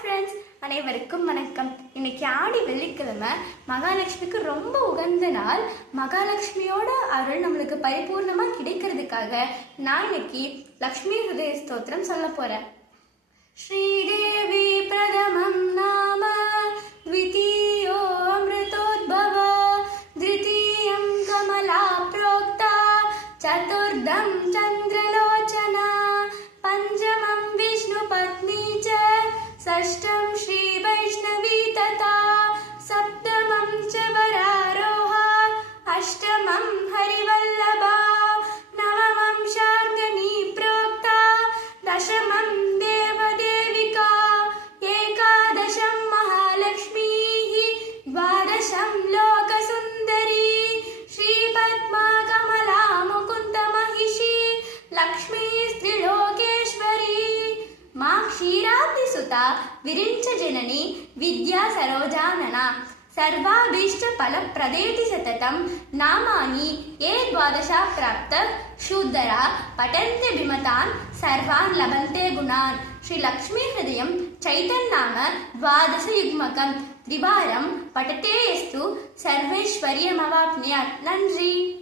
Friends, அனைவருக்கும் வணக்கம். இன்னைக்கு ஆடி வெள்ளிக்கிழமை, மகாலட்சுமிக்கு ரொம்ப உகந்த நாள். மகாலட்சுமியோட அருள் நம்மளுக்கு பரிபூர்ணமா கிடைக்கிறதுக்காக நான் இன்னைக்கு லக்ஷ்மி ஹிருதய ஸ்தோத்திரம் சொல்ல போறேன். ஸ்ரீதேவி பிரதமம் நாம த்விதீயோ அமிர்தோத்பவ த்விதீயம் கமலா ப்ரோக்தா சதுர்தம் சந்திரலோச்சனா पंचमं विष्णु पत्नी च षष्ठं श्री वैष्णवी तथा सप्तमं च वरारोहा अष्टमं हरिवल्लभा नवमं शार्ङ्गनी प्रोक्ता दशमं देवदेविका एकादशं महालक्ष्मीः द्वादशं लोकसुन्दरी श्रीपद्मा कमला मुकुन्दमहिषी लक्ष्मी मां क्षीराब्धि सुता विरिंच जननी विद्या सरोजानना सर्वाभीष्ट फल प्रदेति सततं नामानि ये द्वादशा प्राप्त शूद्रा पठन्ते विमतान् सर्वान् लभन्ते गुणान्. श्री लक्ष्मी हृदयं चैतन्नाम द्वादश युग्मकं त्रिवारं पठते यस्तु सर्वैश्वर्यमवाप्नुयात्. नन्री.